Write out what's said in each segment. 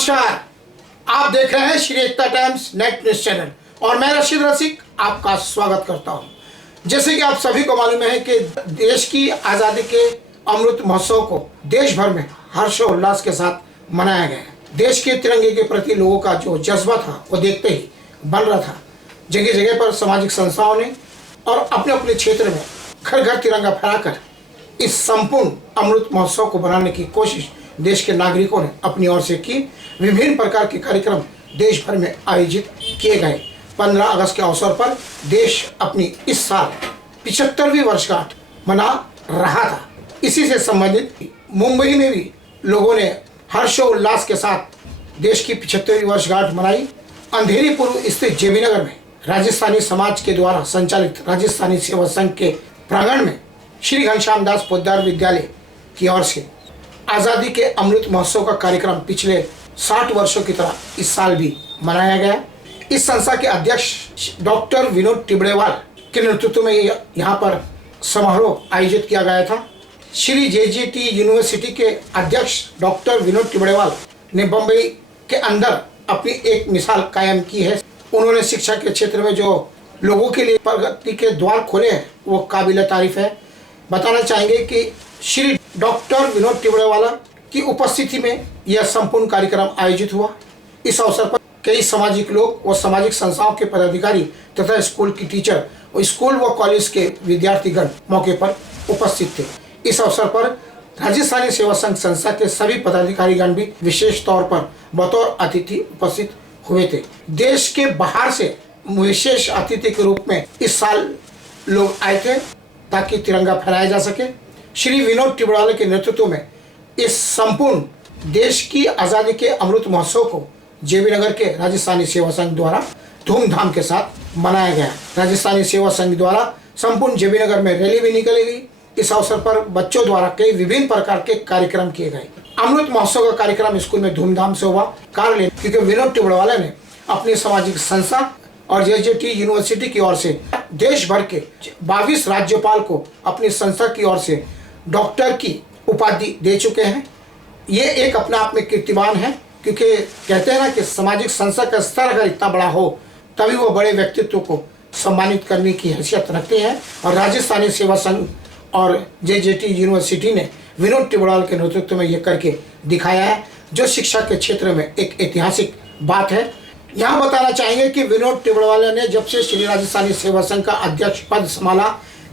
नमस्कार, आप देख रहे हैं श्री एकता टाइम्स नेट न्यूज चैनल और मैं रशीद रसिक आपका स्वागत करता हूं। जैसे कि आप सभी को मालूम है कि देश की आज़ादी के अमृत महोत्सव को देश भर में हर्षोल्लास के साथ मनाया गया है। देश के तिरंगे के प्रति लोगों का जो जज्बा था वो देखते ही बन रहा था। जगह जगह पर सामाजिक संस्थाओं ने और अपने अपने क्षेत्र में घर घर तिरंगा फहराकर इस संपूर्ण अमृत महोत्सव को बनाने की कोशिश देश के नागरिकों ने अपनी ओर से की। विभिन्न प्रकार के कार्यक्रम देश भर में आयोजित किए गए। 15 अगस्त के अवसर पर देश अपनी इस साल 75वीं वर्षगांठ मना रहा था। इसी से संबंधित मुंबई में भी लोगों ने हर्षोल्लास के साथ देश की 75वीं वर्षगांठ मनाई। अंधेरी पूर्व स्थित जेबी नगर में राजस्थानी समाज के द्वारा संचालित राजस्थानी सेवा संघ के प्रांगण में श्री घनश्याम दास पोद्दार विद्यालय की ओर से आज़ादी के अमृत महोत्सव का कार्यक्रम पिछले 60 वर्षों की तरह इस साल भी मनाया गया। इस संस्था के अध्यक्ष डॉक्टर विनोद टिबड़ेवाल के नेतृत्व में यहाँ पर समारोह आयोजित किया गया था। श्री जेजेटी यूनिवर्सिटी के अध्यक्ष डॉक्टर विनोद टिबड़ेवाल ने बम्बई के अंदर अपनी एक मिसाल कायम की है। उन्होंने शिक्षा के क्षेत्र में जो लोगों के लिए प्रगति के द्वार खोले हैं वो काबिल तारीफ है। बताना चाहेंगे कि श्री डॉक्टर विनोद टिबड़ेवाला की उपस्थिति में यह संपूर्ण कार्यक्रम आयोजित हुआ। इस अवसर पर कई सामाजिक लोग व सामाजिक संस्थाओं के पदाधिकारी तथा स्कूल की टीचर और स्कूल व कॉलेज के विद्यार्थीगण मौके पर उपस्थित थे। इस अवसर पर राजस्थानी सेवा संघ संस्था के सभी पदाधिकारीगण भी विशेष तौर पर बतौर अतिथि उपस्थित हुए थे। देश के बाहर से विशेष अतिथि के रूप में इस साल लोग आए थे ताकि तिरंगा फहराया जा सके। श्री विनोद टिबड़ेवाला के नेतृत्व में इस संपूर्ण देश की आज़ादी के अमृत महोत्सव को जेबी नगर के राजस्थानी सेवा संघ द्वारा धूमधाम के साथ मनाया गया। राजस्थानी सेवा संघ द्वारा संपूर्ण जेबी नगर में रैली भी निकाली गई। इस अवसर पर बच्चों द्वारा कई विभिन्न प्रकार के कार्यक्रम किए गए। अमृत महोत्सव का कार्यक्रम स्कूल में धूमधाम से हुआ कारण क्योंकि विनोद टिबड़ेवाला ने अपनी सामाजिक संस्था और जेजेटी यूनिवर्सिटी की ओर से देश भर के 22 राज्यपाल को अपनी संस्था की ओर से डॉक्टर की उपाधि दे चुके हैं। ये एक अपने आप में कीर्तिमान है क्योंकि कहते हैं ना कि सामाजिक संस्था का स्तर अगर इतना बड़ा हो तभी वो बड़े व्यक्तित्व को सम्मानित करने की हैसियत रखते हैं। और राजस्थानी सेवा संघ और जेजेटी यूनिवर्सिटी ने विनोद टिबड़ेवाला के नेतृत्व में ये करके दिखाया है, जो शिक्षा के क्षेत्र में एक ऐतिहासिक बात है। यहाँ बताना चाहेंगे कि विनोद टिबड़ेवाला ने जब से श्री राजस्थानी सेवा संघ का अध्यक्ष पद संभाला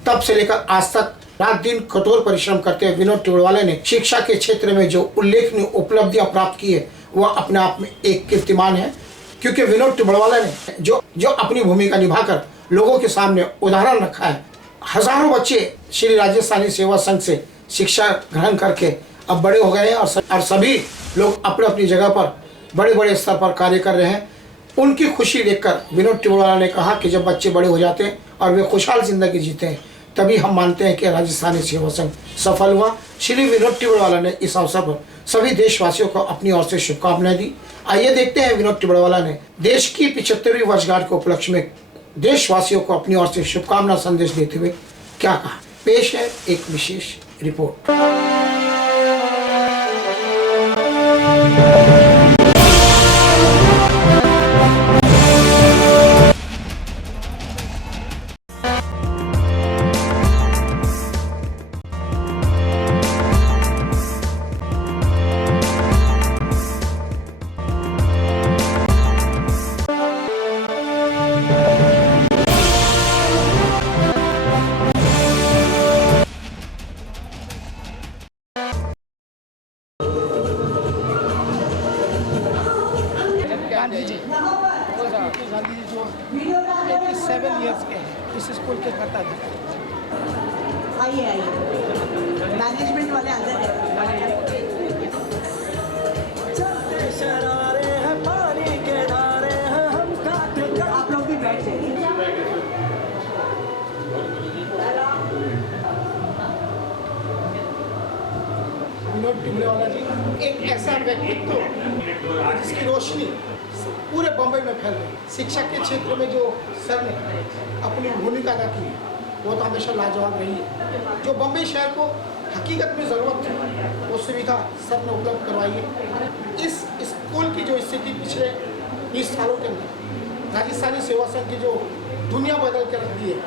तब से लेकर आज तक रात दिन कठोर परिश्रम करते हुए विनोद टिबड़ेवाला ने शिक्षा के क्षेत्र में जो उल्लेखनीय उपलब्धियां प्राप्त की है वह अपने आप में एक कीर्तिमान है। क्योंकि विनोद टिबड़ेवाला ने जो अपनी भूमिका निभाकर लोगों के सामने उदाहरण रखा है। हजारों बच्चे श्री राजस्थानी सेवा संघ से शिक्षा ग्रहण करके अब बड़े हो गए हैं और सभी लोग अपनी अपनी जगह पर बड़े बड़े स्तर पर कार्य कर रहे हैं। उनकी खुशी देखकर विनोद टिबड़ेवाला ने कहा कि जब बच्चे बड़े हो जाते हैं और वे खुशहाल जिंदगी जीते हैं तभी हम मानते हैं कि राजस्थानी सेवा संघ सफल हुआ। श्री विनोद टिबड़ेवाला ने इस अवसर पर सभी देशवासियों को अपनी ओर से शुभकामनाएं दी। आइए देखते हैं विनोद टिबड़ेवाला ने देश की 75वीं वर्षगांठ के उपलक्ष्य में देशवासियों को अपनी ओर से शुभकामना संदेश देते हुए क्या कहा। पेश है एक विशेष रिपोर्ट। गांधी जी जो 87 ईयर्स के हैं इस स्कूल के करता था। आइए आइए मैनेजमेंट वाले अंदर हैं। आप लोग भी बैठ जाइए। विनोद टिबड़ेवाला जी एक ऐसा व्यक्तित्व जिसकी रोशनी पूरे बम्बई में फैल रही। शिक्षा के क्षेत्र में जो सर ने अपनी भूमिका अदा की वो तो हमेशा लाजवाब रही है। जो बम्बई शहर को हकीकत में ज़रूरत थी वो सुविधा सर ने उपलब्ध करवाई है। इस स्कूल की जो स्थिति पिछले 20 सालों के अंदर राजस्थानी सेवा संघ की जो दुनिया बदल कर रख दी है,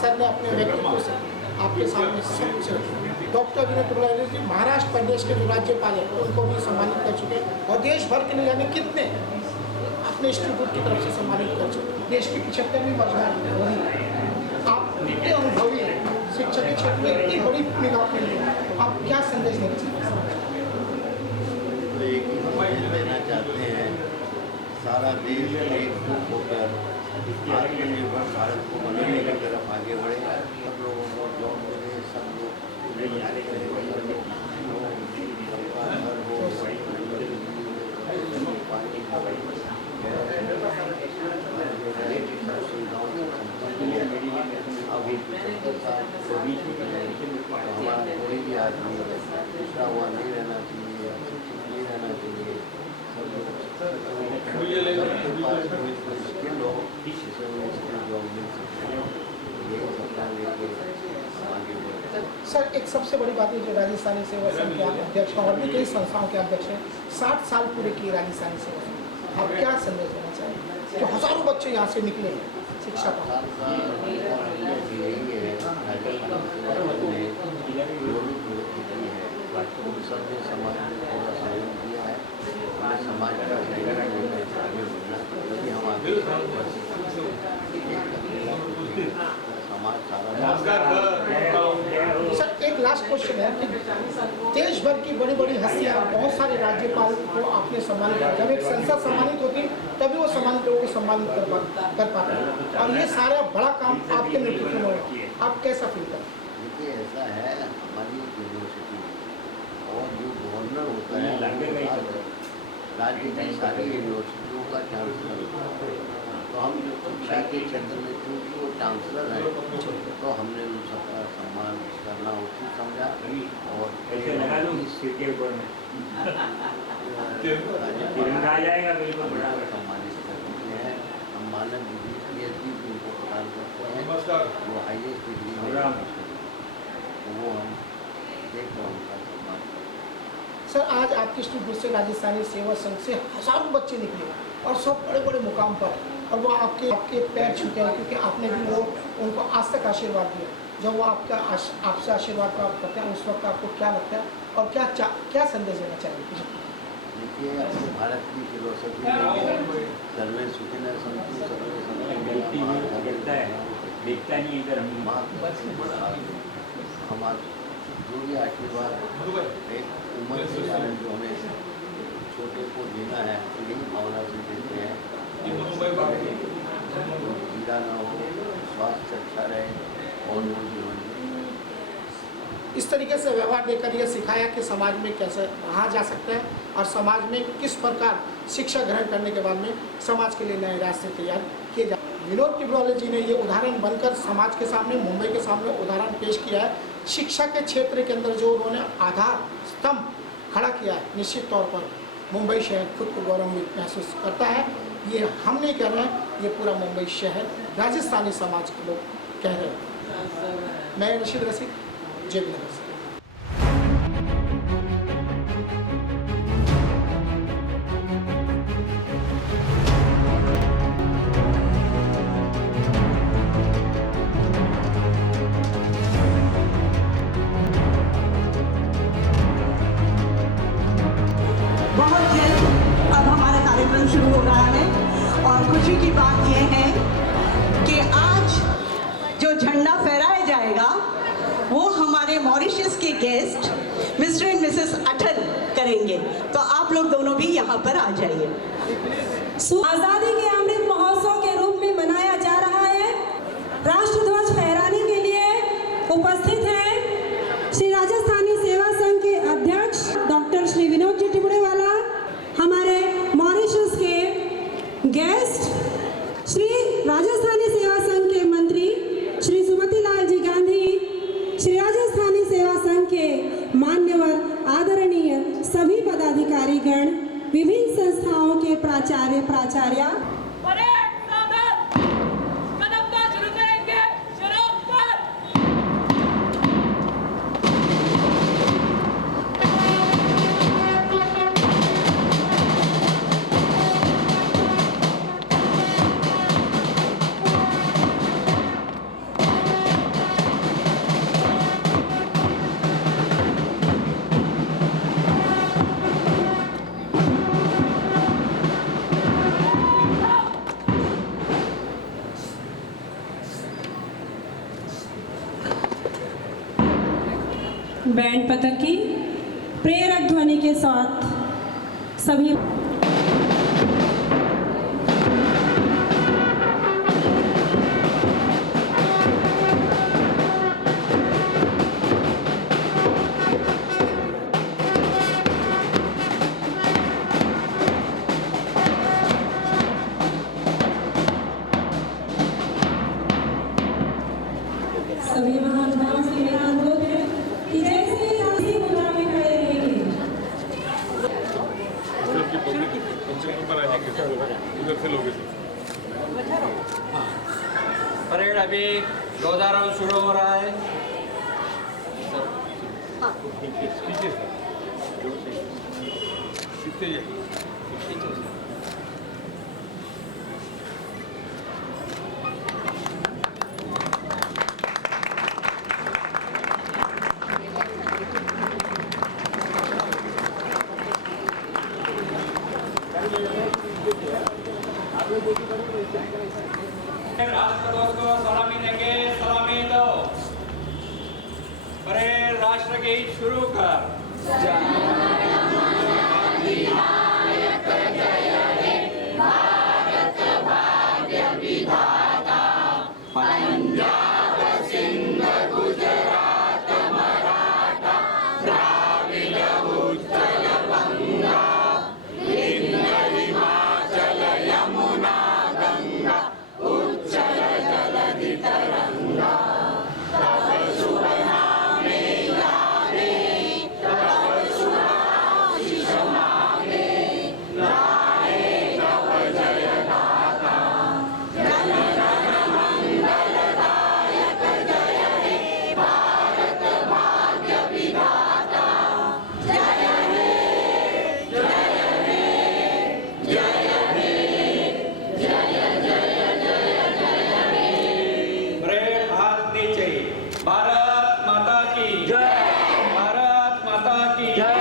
सर ने अपने व्यक्तित्व से आपके सामने सब कुछ रखा। डॉक्टर विनोद त्रिपुरारी जी महाराष्ट्र प्रदेश के जो राज्यपाल हैं उनको भी सम्मानित कर चुके हैं और देश भर के लिए जाने कितने अपने इंस्टीट्यूट की तरफ से सम्मानित कर चुके। देश की 75वीं वर्षगांठ हो रही है। आप इतने अनुभवी शिक्षा के क्षेत्र में इतनी बड़ी भूमिका आपने ली, आप क्या संदेश देना चाहते हैं? तो एक ही संदेश देना चाहते हैं, सारा देश एकजुट होकर आत्मनिर्भर भारत को बनाने की तरफ आगे बढ़े। सब लोगों को जॉब मिले, सब लोग सबका घर हो, पानी अभी 75 साल तो हमारा कोई भी आदमी दूसरा हुआ नहीं रहना चाहिए, नहीं रहना चाहिए। सब लोग सबके पास कोई स्किल हो जिसमें स्किल जॉब मिल सकते हैं, यही सपना लेके आगे बढ़े। सर एक सबसे बड़ी बात है जो राजस्थानी सेवा संघ के आप अध्यक्ष हैं और भी कई संस्थाओं के अध्यक्ष हैं, 60 साल पूरे किए राजस्थानी सेवा संघ, आप क्या संदेश देना चाहेंगे? जो हजारों बच्चे यहाँ से निकले हैं शिक्षा का। यही है सबने समाज में थोड़ा सहयोग दिया है, हमें समाज का आगे बढ़ना, तभी हम आगे बढ़ सकते हैं। समाज सारा। सर एक लास्ट क्वेश्चन है कि देश भर की बड़ी बड़ी हस्तियाँ बहुत सारे राज्यपाल को आपने सम्मानित किया। जब एक संसद सम्मानित होती तभी वो सम्मानित लोगों को सम्मानित कर पाते हैं और ये सारा बड़ा काम आपके नेतृत्व में होगा, आप कैसा फील करते हैं? देखिए ऐसा है, हमारी यूनिवर्सिटी और जो गवर्नर होता है राज्य की सारी यूनिवर्सिटियों का चांसलर होता है। तो हम शिक्षा के क्षेत्र में क्योंकि वो चांसलर है तो हमने उन सबका सम्मान करना उचित समझा और सम्मानित करते हैं। हम मानद डिग्री PhD भी उनको प्रदान करते हैं, वो हाईएस्ट डिग्री तो वो हम देख रहे उनका सम्मान। सर आज आपके इंस्टीट्यूट से राजस्थानी सेवा संघ से हजारों बच्चे निकले और सब बड़े बड़े मुकाम पर, और वो आपके पैर छूते हैं क्योंकि आपने भी वो उनको आज तक आशीर्वाद दिया। जब वो आपसे आशीर्वाद प्राप्त करते हैं उस वक्त आपको क्या लगता है और क्या संदेश देना चाहिए? देखिए अपने भारत की फिलोसफी में सर्वे सुखिनः सन्तु सर्वे सन्तु देखता नहीं इधर हम हमारा जो भी आशीर्वाद एक उम्र के कारण जो हमें छोटे को देना है यही भावना से देते हैं। पीड़ा न हो, स्वास्थ्य अच्छा रहे और वो जीवन इस तरीके से व्यवहार देकर यह सिखाया कि समाज में कैसे रहा जा सकता है और समाज में किस प्रकार शिक्षा ग्रहण करने के बाद में समाज के लिए नए रास्ते तैयार किए जाए। विनोद त्रिपुरारी जी ने ये उदाहरण बनकर समाज के सामने, मुंबई के सामने उदाहरण पेश किया है। शिक्षा के क्षेत्र के अंदर जो उन्होंने आधार स्तंभ खड़ा किया है, निश्चित तौर पर मुंबई शहर खुद को गौरवान्वित महसूस करता है। ये हम नहीं कह रहे हैं, ये पूरा मुंबई शहर, राजस्थानी समाज के लोग कह रहे हैं। मैं रशीद रसिक, जय नगर से। बहुत जल्द अब हमारा कार्यक्रम शुरू हो रहा है और खुशी की बात यह है कि आज जो झंडा फहराया जाएगा वो हमारे मॉरिशस के गेस्ट मिस्टर एंड मिसेस अटल करेंगे। तो आप लोग दोनों भी यहाँ पर आ जाइए। आजादी के अमृत महोत्सव के रूप में मनाया जा रहा है। राष्ट्रध्वज फहराने के लिए उपस्थित हैं श्री राजस्थानी सेवा संघ के अध्यक्ष डॉक्टर श्री विनोद जी टिपड़ेवाला, हमारे मॉरिशस के गेस्ट श्री राजस्थानी सेवा संघ के मंत्री श्री सुमति लाल जी गांधी, श्री राजस्थानी सेवा संघ के मान्यवर आदरणीय सभी पदाधिकारीगण, विभिन्न संस्थाओं के प्राचार्य प्राचार्या। बैंड पथक की प्रेरक ध्वनि के साथ सभी महान भाव से मेरा अनुरोध है कि जैसे ही राशि मुद्रा में खड़े रहेंगे। परेड अभी 2 राउंड शुरू हो रहा है। राष्ट्रध्वज को सलामी देंगे, सलामी दो। परेड राष्ट्रगीत शुरू कर। भारत माता की जय। भारत माता की जय।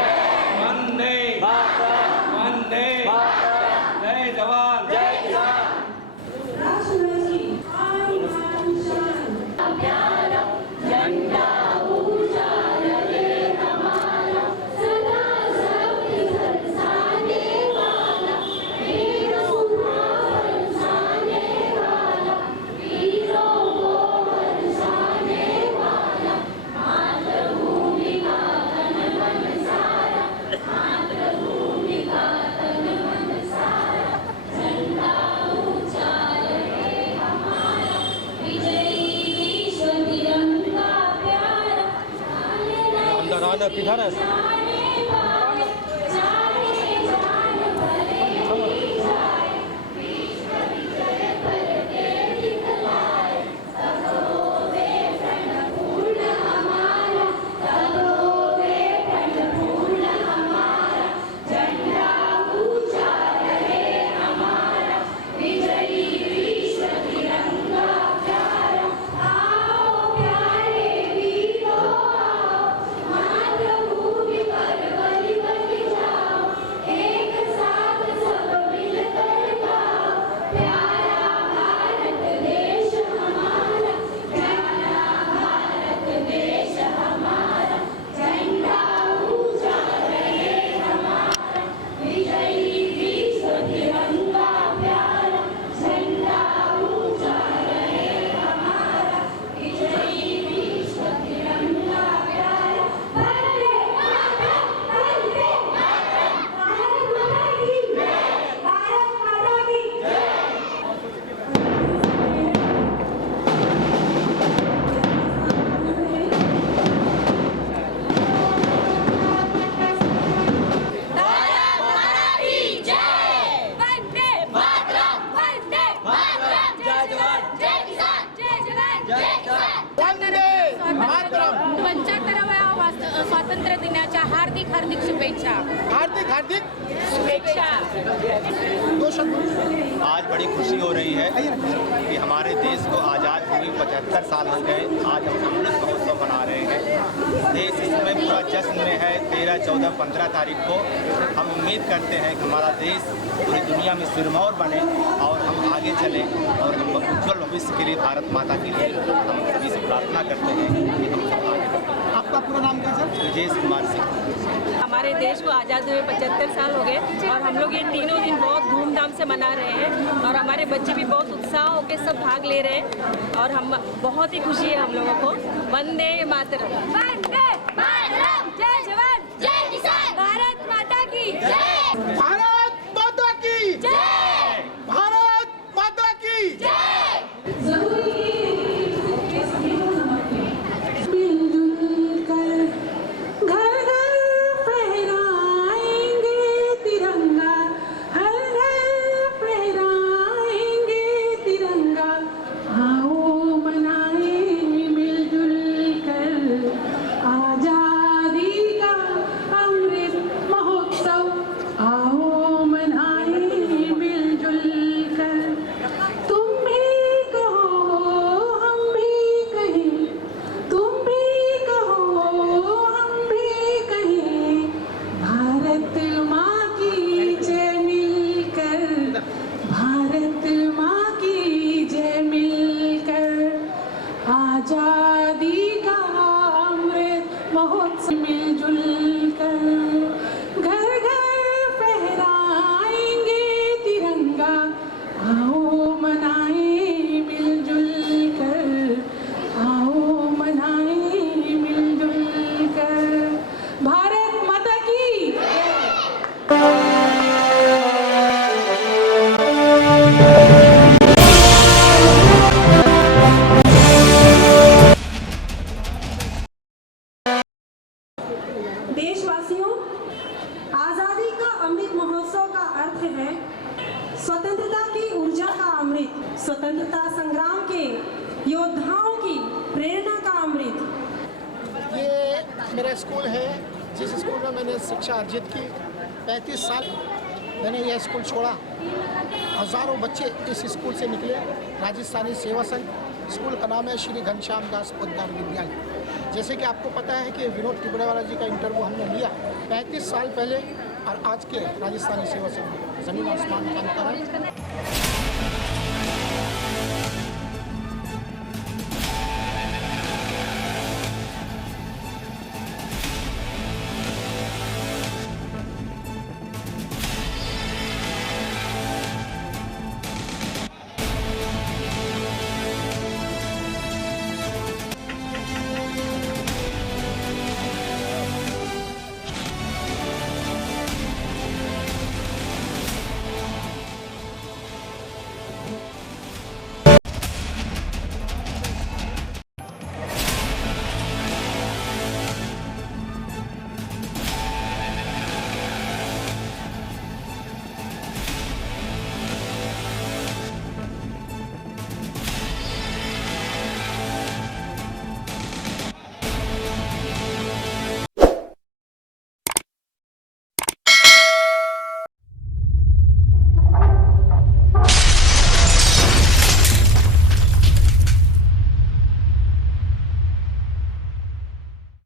वंदे मातरम। वंदे मातरम। जय जवान जय किसान। राष्ट्रध्वज की आन बान शान। प्यारा झंडा ऊंचा रहे हमारा, सदा सबकी बरसाने वाला, वीरों को बरसाने वाला, वीरों को बरसाने वाला, मातृभूमि का तन मन सारा, मातृभूमि का तन मन सारा, झंडा ऊंचा रहे हमारा, विजयी विश्व तिरंगा प्यारा, अंदर आना पिठारस जाने वाले, जाने जान भले जाए, विश्व विजय करके दिखलाए, तबोवे प्रणपूर्ण हमारा, तबोवे प्रणपूर्ण हमारा, झंडा ऊंचा रहे हमारा, विजयी विश्व तिरंगा प्यारा। आओ प्यारे वीरों आओ, मातृभूमि पर बलि बन जाओ, एक साथ सब मिलकर गाओ, प्यारा भारत देश हमारा, प्यारा भारत देश हमारा, झंडा ऊंचा रहे हमारा, विजयी विश्व तिरंगा प्यारा, झंडा ऊंचा रहे हमारा, विजयी विश्व तिरंगा प्यारा। वंदे मातरम। वंदे मातरम। भारत माता की जय। भारत माता की स्वातंत्र्य दिनाच्या हार्दिक हार्दिक शुभेच्छा। हार्दिक हार्दिक शुभेच्छा। आज बड़ी खुशी हो रही है कि हमारे देश को आज़ाद हुए 75 साल हो गए। आज हम अमृत महोत्सव मना रहे हैं। देश इसमें पूरा जश्न में है। 13, 14, 15 तारीख को हम उम्मीद करते हैं कि हमारा देश पूरी दुनिया में सिरमौर बने और हम आगे चलें और हम उज्ज्वल भविष्य के लिए भारत माता के लिए हम सभी से प्रार्थना करते हैं कि हम सब आगे बढ़ें। आपका पूरा नाम क्या है सर? ब्रजेश कुमार सिंह। हमारे देश को आज़ाद हुए 75 साल हो गए और हम लोग ये तीनों दिन बहुत धूमधाम से मना रहे हैं और हमारे बच्चे भी बहुत उत्साह होकर सब भाग ले रहे हैं और हम बहुत ही खुशी है हम लोगों को। वंदे मातरम। वंदे मातरम। जय जवान जय किसान। भारत माता की जय। भारत माता की जय। भारत माता की जय। जरूरी है कि सभी लोग मिलजुल कर घर घर फहराएंगे तिरंगा, हर घर फहराएंगे तिरंगा। आओ मनाएं मिलजुल कर आजादी का अमृत महोत्सव। आओ मनाएं मिलजुल कर। तुम भी कहो हम भी कहें, तुम भी कहो हम भी कहें, भारत माँ की जय मिलकर, भारत माँ की जय मिलकर। आजादी का अमृत महोत्सव मिलजुल कर घर घर फहराएंगे तिरंगा। आओ मनाएं मिलजुल कर, आओ मनाएं मिलजुल कर। भारत माता की जय। देशवासियों, आजादी का अमृत महोत्सव का अर्थ है स्वतंत्रता की ऊर्जा का अमृत, स्वतंत्रता संग्राम के योद्धाओं की प्रेरणा का अमृत। ये मेरा स्कूल है जिस स्कूल में मैंने शिक्षा अर्जित की। 35 साल मैंने यह स्कूल छोड़ा। हज़ारों बच्चे इस स्कूल से निकले। राजस्थानी सेवा संघ स्कूल का नाम है श्री घनश्याम दास पोद्दार विद्यालय। जैसे कि आपको पता है कि विनोद टिपड़ेवाला जी का इंटरव्यू हमने लिया 35 साल पहले और आज के राजस्थानी सेवा संघ में ज़मीन आसमान का अंतर है।